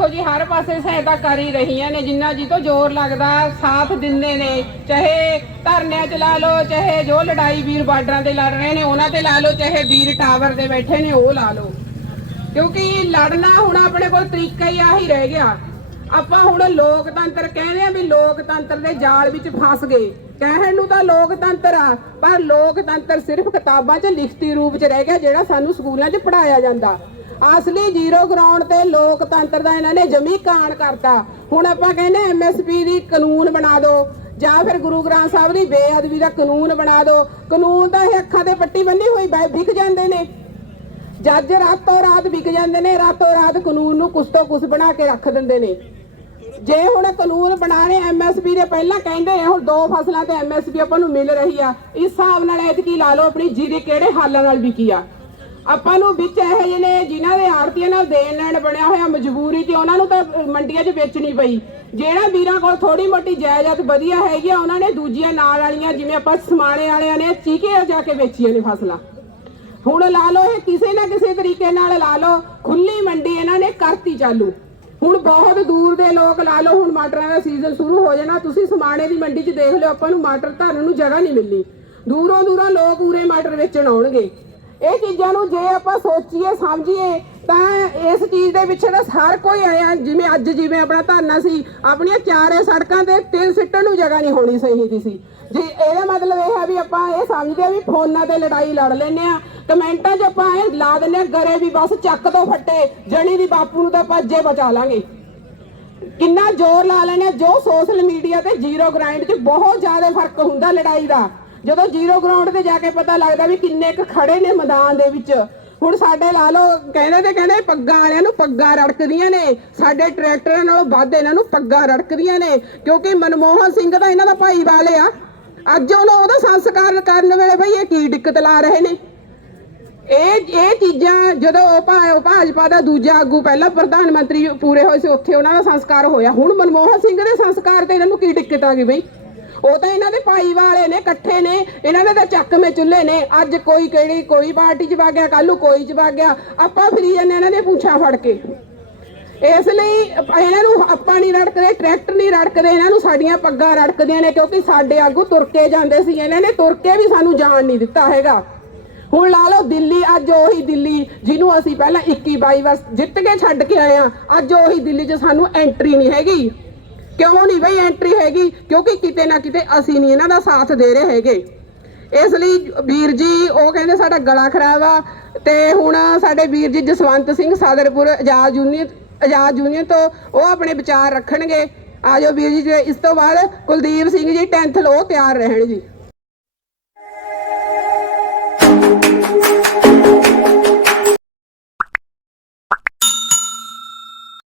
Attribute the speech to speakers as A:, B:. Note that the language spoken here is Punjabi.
A: ਦੇਖੋ ਜੀ, ਹਰ ਪਾਸੇ ਸਹਾਇਤਾ ਕਰ ਹੀ ਰਹੀਆਂ ਨੇ ਜਿੰਨਾ ਜੀ ਤੋਂ ਜ਼ੋਰ ਲੱਗਦਾ, ਸਾਥ ਦਿੰਦੇ ਨੇ। ਚਾਹੇ ਧਰਨਿਆਂ 'ਚ ਲਾ ਲਓ, ਚਾਹੇ ਜੋ ਲੜਾਈ ਵੀਰ ਬਾਰਡਰਾਂ ਤੇ ਲੜ ਰਹੇ ਨੇ, ਉਹਨਾਂ ਤੇ ਲਾ ਲਓ, ਚਾਹੇ ਵੀਰ ਟਾਵਰ ਦੇ ਬੈਠੇ ਨੇ, ਉਹ ਲਾ ਲਓ। ਕਿਉਂਕਿ ਲੜਨਾ ਹੁਣ ਆਪਣੇ ਕੋਲ ਤਰੀਕਾ ਹੀ ਆਹੀ ਰਹਿ ਗਿਆ। ਆਪਾਂ ਹੁਣ ਲੋਕਤੰਤਰ ਕਹਿੰਦੇ ਆ ਵੀ ਲੋਕਤੰਤਰ ਦੇ ਜਾਲ ਵਿੱਚ ਫਸ ਗਏ। ਕਹਿਣ ਨੂੰ ਤਾਂ ਲੋਕਤੰਤਰ ਆ, ਪਰ ਲੋਕਤੰਤਰ ਸਿਰਫ ਕਿਤਾਬਾਂ 'ਚ ਲਿਖਤੀ ਰੂਪ 'ਚ ਰਹਿ ਗਿਆ, ਜਿਹੜਾ ਸਾਨੂੰ ਸਕੂਲਾਂ 'ਚ ਪੜਾਇਆ ਜਾਂਦਾ। ਅਸਲੀ ਜ਼ੀਰੋ ਗਰਾਊਂਡ ਤੇ ਲੋਕਤੰਤਰ ਦਾ ਇਹਨਾਂ ਨੇ ਜਮੀ ਕਾਣ ਕਰਤਾ। ਹੁਣ ਆਪਾਂ ਕਹਿੰਦੇ ਐਮਐਸਪੀ ਦੀ ਕਾਨੂੰਨ ਬਣਾ ਦਿਓ, ਜਾਂ ਫਿਰ ਗੁਰੂ ਗ੍ਰੰਥ ਸਾਹਿਬ ਦੀ ਬੇਅਦਬੀ ਦਾ ਕਾਨੂੰਨ ਬਣਾ ਦਿਓ। ਕਾਨੂੰਨ ਤਾਂ ਇਹ ਅੱਖਾਂ ਤੇ ਪੱਟੀ ਬੰਨੀ ਹੋਈ ਬੈ- ਵਿਕ ਜਾਂਦੇ ਨੇ। ਜੱਜ ਰਾਤੋਂ ਰਾਤ ਵਿਕ ਜਾਂਦੇ ਨੇ, ਰਾਤੋਂ ਰਾਤ ਕਾਨੂੰਨ ਨੂੰ ਕੁਛ ਤੋਂ ਕੁਛ ਬਣਾ ਕੇ ਰੱਖ ਦਿੰਦੇ ਨੇ। ਜੇ ਹੁਣ ਕਾਨੂੰਨ ਬਣਾਣੇ ਐਮਐਸਪੀ ਦੇ ਪਹਿਲਾਂ ਕਹਿੰਦੇ ਆ, ਹੁਣ ਦੋ ਫਸਲਾਂ ਤੇ ਐਮਐਸਪੀ ਆਪਾਂ ਨੂੰ ਮਿਲ ਰਹੀ ਆ, ਇਸ ਹਿਸਾਬ ਨਾਲ ਐਤਕੀ ਲਾ ਲਓ ਆਪਣੀ ਜੀਰੀ ਕਿਹੜੇ ਹਾਲਾਂ ਨਾਲ ਵਿਕੀ ਆ। ਆਪਾਂ ਨੂੰ ਵਿੱਚ ਇਹੋ ਜਿਹੇ ਨੇ ਜਿਨ੍ਹਾਂ ਦੇ ਆੜਤੀਆਂ ਨਾਲ ਦੇਣ ਲੈਣ ਬਣਿਆ ਹੋਇਆ ਮਜਬੂਰੀ ਤੇ ਉਹਨਾਂ ਨੂੰ ਤਾਂ ਮੰਡੀਆਂ 'ਚ ਵੇਚਣੀ ਪਈ। ਜਿਹੜਾ ਵੀਰਾਂ ਕੋਲ ਥੋੜੀ ਮੋਟੀ ਜਾਇਦਾਦ ਵਧੀਆ ਹੈਗੀ ਆ, ਉਹਨਾਂ ਨੇ ਦੂਜੀਆਂ ਨਾਲ ਵਾਲੀਆਂ, ਜਿਵੇਂ ਆਪਾਂ ਸਮਾਣੇ ਵਾਲਿਆਂ ਨੇ ਚੀਕੇ ਜਾ ਕੇ ਵੇਚੀਆਂ ਨੇ ਫਸਲਾਂ। ਹੁਣ ਲਾ ਲਓ ਇਹ ਕਿਸੇ ਨਾ ਕਿਸੇ ਤਰੀਕੇ ਨਾਲ ਲਾ ਲਓ ਖੁੱਲੀ ਮੰਡੀ ਇਹਨਾਂ ਨੇ ਕਰਤੀ ਚਾਲੂ। ਹੁਣ ਬਹੁਤ ਦੂਰ ਦੇ ਲੋਕ ਲਾ ਲਓ, ਹੁਣ ਮਟਰਾਂ ਦਾ ਸੀਜ਼ਨ ਸ਼ੁਰੂ ਹੋ ਜਾਣਾ, ਤੁਸੀਂ ਸਮਾਣੇ ਦੀ ਮੰਡੀ 'ਚ ਦੇਖ ਲਿਓ, ਆਪਾਂ ਨੂੰ ਮਟਰ ਧਰਨ ਨੂੰ ਜਗ੍ਹਾ ਨਹੀਂ ਮਿਲਣੀ। ਦੂਰੋਂ ਦੂਰੋਂ ਲੋਕ ਉਰੇ ਮਟਰ ਵੇਚਣ ਆਉਣਗੇ। ਇਹ ਚੀਜ਼ਾਂ ਨੂੰ ਜੇ ਆਪਾਂ ਸੋਚੀਏ ਸਮਝੀਏ ਤਾਂ ਇਸ ਚੀਜ਼ ਦੇ ਪਿੱਛੇ ਤਾਂ ਹਰ ਕੋਈ ਆਇਆ ਜਿਵੇਂ ਅੱਜ ਜਿਵੇਂ ਆਪਣਾ ਧਰਨਾ ਸੀ ਆਪਣੀਆਂ ਚਾਰੇ ਸੜਕਾਂ ਤੇ ਤਿੰਨ ਸਿੱਟਣ ਨੂੰ ਜਗ੍ਹਾ ਨਹੀਂ ਹੋਣੀ ਚਾਹੀਦੀ ਸੀ। ਜੀ ਇਹਦਾ ਮਤਲਬ ਇਹ ਹੈ ਵੀ ਆਪਾਂ ਇਹ ਸਮਝਦੇ ਆ ਵੀ ਫੋਨਾਂ ਤੇ ਲੜਾਈ ਲੜ ਲੈਨੇ ਆ ਕਮੈਂਟਾਂ 'ਚ ਆਪਾਂ ਇਹ ਲਾ ਦਿੰਨੇ ਆ ਗਰੇ ਵੀ ਬਸ ਚੱਕ ਤੋਂ ਫੱਟੇ ਜਣੀ ਦੀ ਬਾਪੂ ਨੂੰ ਤਾਂ ਭੱਜੇ ਬਚਾ ਲਾਂਗੇ। ਕਿੰਨਾ ਜ਼ੋਰ ਲਾ ਲੈਨੇ ਆ, ਜੋ ਸੋਸ਼ਲ ਮੀਡੀਆ ਤੇ ਜ਼ੀਰੋ ਗਰਾਊਂਡ 'ਚ ਬਹੁਤ ਜ਼ਿਆਦਾ ਫ਼ਰਕ ਹੁੰਦਾ ਲੜਾਈ ਦਾ। ਜਦੋਂ ਜ਼ੀਰੋ ਗਰਾਊਂਡ ਤੇ ਜਾ ਕੇ ਪਤਾ ਲੱਗਦਾ ਵੀ ਕਿੰਨੇ ਕੁ ਖੜੇ ਨੇ ਮੈਦਾਨ ਦੇ ਵਿੱਚ। ਹੁਣ ਸਾਡੇ ਲਾ ਲਓ, ਕਹਿੰਦੇ ਤੇ ਕਹਿੰਦੇ ਪੱਗਾਂ ਵਾਲਿਆਂ ਨੂੰ ਪੱਗਾਂ ਰੜਕਦੀਆਂ ਨੇ। ਸਾਡੇ ਟਰੈਕਟਰਾਂ ਨਾਲੋਂ ਵੱਧ ਇਹਨਾਂ ਨੂੰ ਪੱਗਾਂ ਰੜਕਦੀਆਂ ਨੇ। ਕਿਉਂਕਿ ਮਨਮੋਹਨ ਸਿੰਘ ਦਾ ਇਹਨਾਂ ਦਾ ਭਾਈ ਵਾਲੇ ਆ। ਅੱਜ ਉਹਨੂੰ ਉਹਦਾ ਸੰਸਕਾਰ ਕਰਨ ਵੇਲੇ ਬਈ ਇਹ ਕੀ ਦਿੱਕਤ ਲਾ ਰਹੇ ਨੇ? ਇਹ ਇਹ ਚੀਜ਼ਾਂ ਜਦੋਂ ਉਹ ਭਾ- ਭਾਜਪਾ ਦਾ ਦੂਜਾ ਆਗੂ ਪਹਿਲਾਂ ਪ੍ਰਧਾਨ ਮੰਤਰੀ ਪੂਰੇ ਹੋਏ ਸੀ, ਉੱਥੇ ਉਹਨਾਂ ਦਾ ਸੰਸਕਾਰ ਹੋਇਆ। ਹੁਣ ਮਨਮੋਹਨ ਸਿੰਘ ਦੇ ਸੰਸਕਾਰ ਤੇ ਇਹਨਾਂ ਨੂੰ ਕੀ ਦਿੱਕਤ ਆ ਗਈ ਬਈ? ਉਹ ਤਾਂ ਇਹਨਾਂ ਦੇ ਭਾਈ ਵਾਲੇ ਨੇ, ਇਕੱਠੇ ਨੇ, ਇਹਨਾਂ ਦੇ ਤਾਂ ਚੱਕਵੇਂ ਚੁੱਲ੍ਹੇ ਨੇ। ਅੱਜ ਕੋਈ ਕਿਹੜੀ, ਕੋਈ ਪਾਰਟੀ 'ਚ ਵਗ ਗਿਆ ਕੱਲ ਕੋਈ 'ਚ ਵਗ ਗਿਆ। ਆਪਾਂ ਫਿਰੀ ਜਾਂਦੇ ਇਹਨਾਂ ਦੇ ਪੁੱਛਾਂ ਫੜ ਕੇ। ਇਸ ਲਈ ਇਹਨਾਂ ਨੂੰ ਆਪਾਂ ਨਹੀਂ ਰੜਕਦੇ, ਟਰੈਕਟਰ ਨਹੀਂ ਰੜਕਦੇ, ਇਹਨਾਂ ਨੂੰ ਸਾਡੀਆਂ ਪੱਗਾਂ ਰੜਕਦੀਆਂ ਨੇ, ਕਿਉਂਕਿ ਸਾਡੇ ਆਗੂ ਤੁਰ ਕੇ ਜਾਂਦੇ ਸੀ। ਇਹਨਾਂ ਨੇ ਤੁਰ ਕੇ ਵੀ ਸਾਨੂੰ ਜਾਣ ਨਹੀਂ ਦਿੱਤਾ ਹੈਗਾ। ਹੁਣ ਲਾ ਲਓ ਦਿੱਲੀ, ਅੱਜ ਉਹੀ ਦਿੱਲੀ, ਜਿਹਨੂੰ ਅਸੀਂ ਪਹਿਲਾਂ 21 22 ਵਾਰ ਜਿੱਤ ਕੇ ਛੱਡ ਕੇ ਆਏ ਆ ਅੱਜ ਉਹੀ ਦਿੱਲੀ 'ਚ ਸਾਨੂੰ ਐਂਟਰੀ ਨਹੀਂ ਹੈਗੀ। ਕਿਉਂ ਨਹੀਂ ਬਈ ਐਂਟਰੀ ਹੈਗੀ? ਕਿਉਂਕਿ ਕਿਤੇ ਨਾ ਕਿਤੇ ਅਸੀਂ ਨਹੀਂ ਇਹਨਾਂ ਦਾ ਸਾਥ ਦੇ ਰਹੇ ਹੈਗੇ। ਇਸ ਲਈ ਵੀਰ ਜੀ, ਉਹ ਕਹਿੰਦੇ ਸਾਡਾ ਗਲਾ ਖਰਾਬ ਆ ਤੇ ਹੁਣ ਸਾਡੇ ਵੀਰ ਜੀ ਜਸਵੰਤ ਸਿੰਘ ਸਾਦਰਪੁਰ ਆਜ਼ਾਦ ਯੂਨੀਅਨ ਆਜ਼ਾਦ ਯੂਨੀਅਨ ਤੋਂ ਉਹ ਆਪਣੇ ਵਿਚਾਰ ਰੱਖਣਗੇ। ਆਜੋ ਵੀਰ ਜੀ ਇਸ ਤੋਂ ਬਾਅਦ ਕੁਲਦੀਪ ਸਿੰਘ ਜੀ 10th ਲੋ ਤਿਆਰ ਰਹਿਣ ਜੀ।